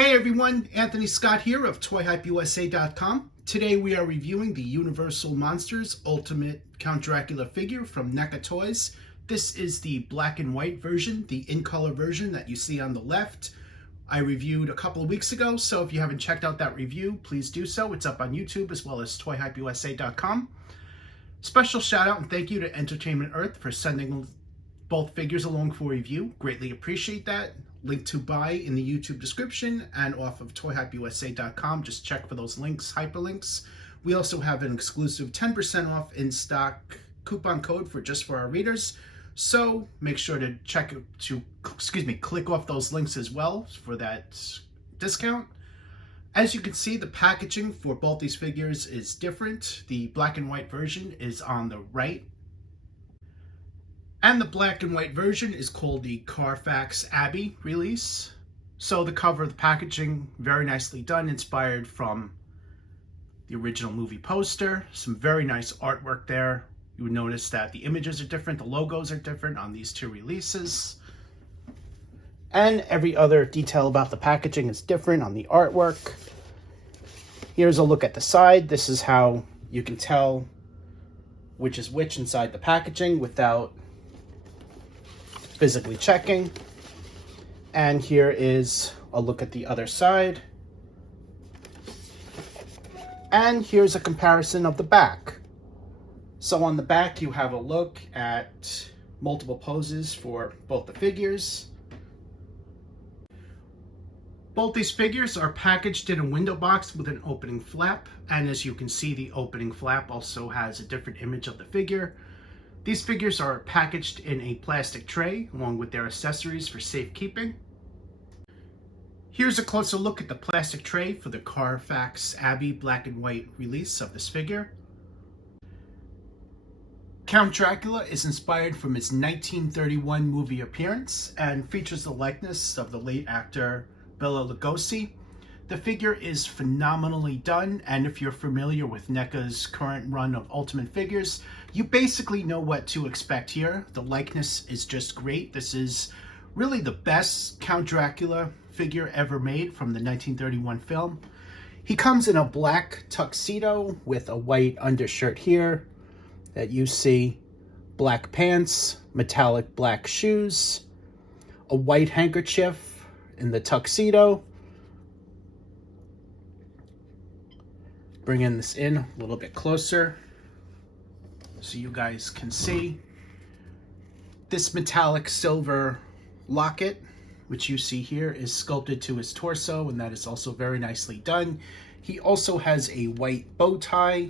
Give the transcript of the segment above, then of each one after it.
Hey everyone, Anthony Scott here of ToyHypeUSA.com. Today we are reviewing the Universal Monsters Ultimate Count Dracula figure from NECA Toys. This is the black and white version, the in-color version that you see on the left. I reviewed a couple of weeks ago, so if you haven't checked out that review, please do so. It's up on YouTube as well as ToyHypeUSA.com. Special shout out and thank you to Entertainment Earth for sending both figures along for review. Greatly appreciate that. Link to buy in the YouTube description and off of ToyHypeUSA.com. Just check for those links, hyperlinks. We also have an exclusive 10% off in stock coupon code for our readers. So make sure to click off those links as well for that discount. As you can see, the packaging for both these figures is different. The black and white version is on the right. And the black and white version is called the Carfax Abbey release. So the cover of the packaging, very nicely done, inspired from the original movie poster. Some very nice artwork there. You would notice that the images are different, the logos are different on these two releases. And every other detail about the packaging is different on the artwork. Here's a look at the side. This is how you can tell which is which inside the packaging without physically checking. And here is a look at the other side. And here's a comparison of the back. So on the back you have a look at multiple poses for both the figures. Both these figures are packaged in a window box with an opening flap, and as you can see, the opening flap also has a different image of the figure. These figures are packaged in a plastic tray along with their accessories for safekeeping. Here's a closer look at the plastic tray for the Carfax Abbey black and white release of this figure. Count Dracula is inspired from his 1931 movie appearance and features the likeness of the late actor Bela Lugosi. The figure is phenomenally done, and if you're familiar with NECA's current run of Ultimate figures, you basically know what to expect here. The likeness is just great. This is really the best Count Dracula figure ever made from the 1931 film. He comes in a black tuxedo with a white undershirt here that you see, black pants, metallic black shoes, a white handkerchief in the tuxedo. Bringing this in a little bit closer so you guys can see. This metallic silver locket, which you see here, is sculpted to his torso, and that is also very nicely done. He also has a white bow tie,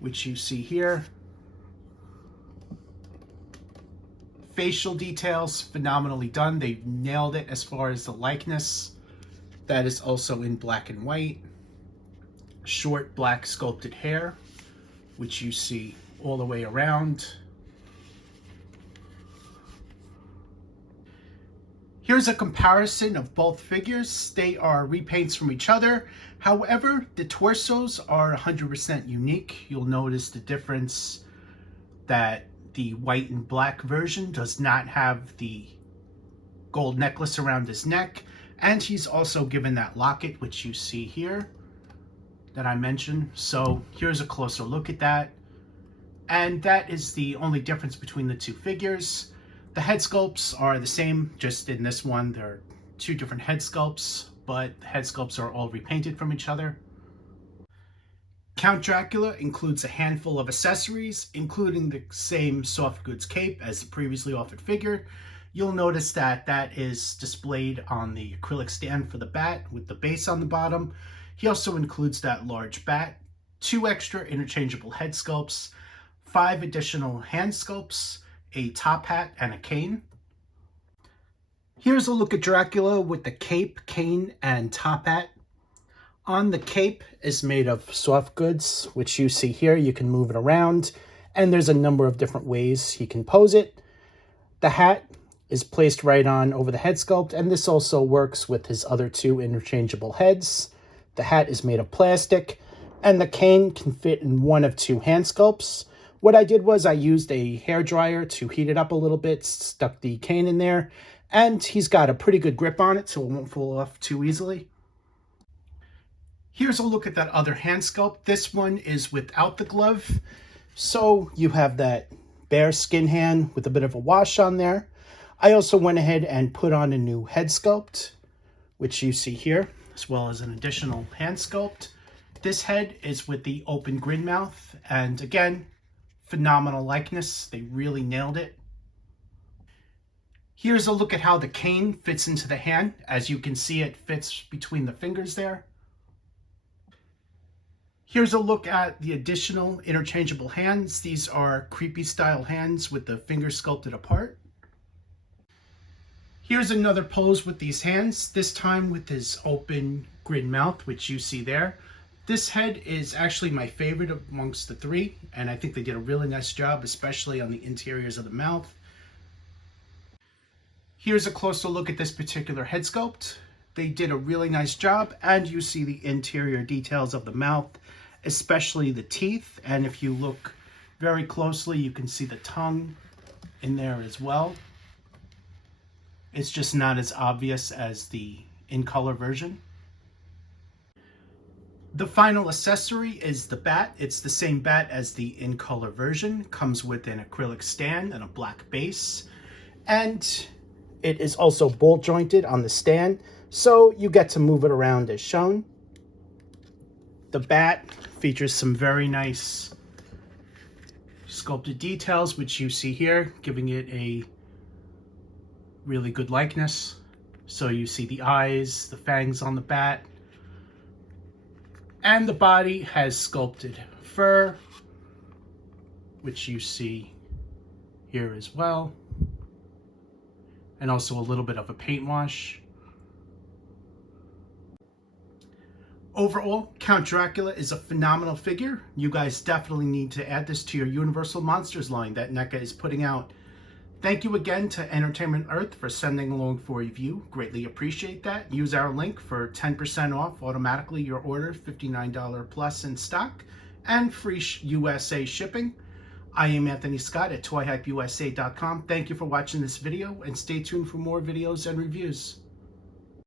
which you see here. Facial details, phenomenally done. They nailed it as far as the likeness. That is also in black and white. Short black sculpted hair, which you see all the way around. Here's a comparison of both figures. They are repaints from each other. However, the torsos are 100% unique. You'll notice the difference that the white and black version does not have the gold necklace around his neck, and he's also given that locket, which you see here, that I mentioned. So here's a closer look at that. And that is the only difference between the two figures. The head sculpts are the same, just in this one, there are two different head sculpts, but the head sculpts are all repainted from each other. Count Dracula includes a handful of accessories, including the same soft goods cape as the previously offered figure. You'll notice that that is displayed on the acrylic stand for the bat with the base on the bottom. He also includes that large bat, 2 extra interchangeable head sculpts, 5 additional hand sculpts, a top hat, and a cane. Here's a look at Dracula with the cape, cane, and top hat. On the cape is made of soft goods, which you see here. You can move it around, and there's a number of different ways he can pose it. The hat is placed right on over the head sculpt, and this also works with his other 2 interchangeable heads. The hat is made of plastic, and the cane can fit in one of 2 hand sculpts. What I did was I used a hairdryer to heat it up a little bit, stuck the cane in there, and he's got a pretty good grip on it, so it won't fall off too easily. Here's a look at that other hand sculpt. This one is without the glove. So you have that bare skin hand with a bit of a wash on there. I also went ahead and put on a new head sculpt, which you see here, as well as an additional hand sculpt. This head is with the open grin mouth, and again, phenomenal likeness. They really nailed it. Here's a look at how the cane fits into the hand. As you can see, it fits between the fingers there. Here's a look at the additional interchangeable hands. These are creepy style hands with the fingers sculpted apart. Here's another pose with these hands, this time with his open grin mouth, which you see there. This head is actually my favorite amongst the three, and I think they did a really nice job, especially on the interiors of the mouth. Here's a closer look at this particular head sculpt. They did a really nice job, and you see the interior details of the mouth, especially the teeth. And if you look very closely, you can see the tongue in there as well. It's just not as obvious as the in-color version. The final accessory is the bat. It's the same bat as the in-color version. Comes with an acrylic stand and a black base. And it is also bolt jointed on the stand, so you get to move it around as shown. The bat features some very nice sculpted details, which you see here, giving it a really good likeness. So you see the eyes, the fangs on the bat, and the body has sculpted fur, which you see here as well, and also a little bit of a paint wash. Overall, Count Dracula is a phenomenal figure. You guys definitely need to add this to your Universal Monsters line that NECA is putting out. Thank you again to Entertainment Earth for sending along for a review. Greatly appreciate that. Use our link for 10% off automatically your order, $59 plus in stock, and free USA shipping. I am Anthony Scott at ToyHypeUSA.com. Thank you for watching this video, and stay tuned for more videos and reviews.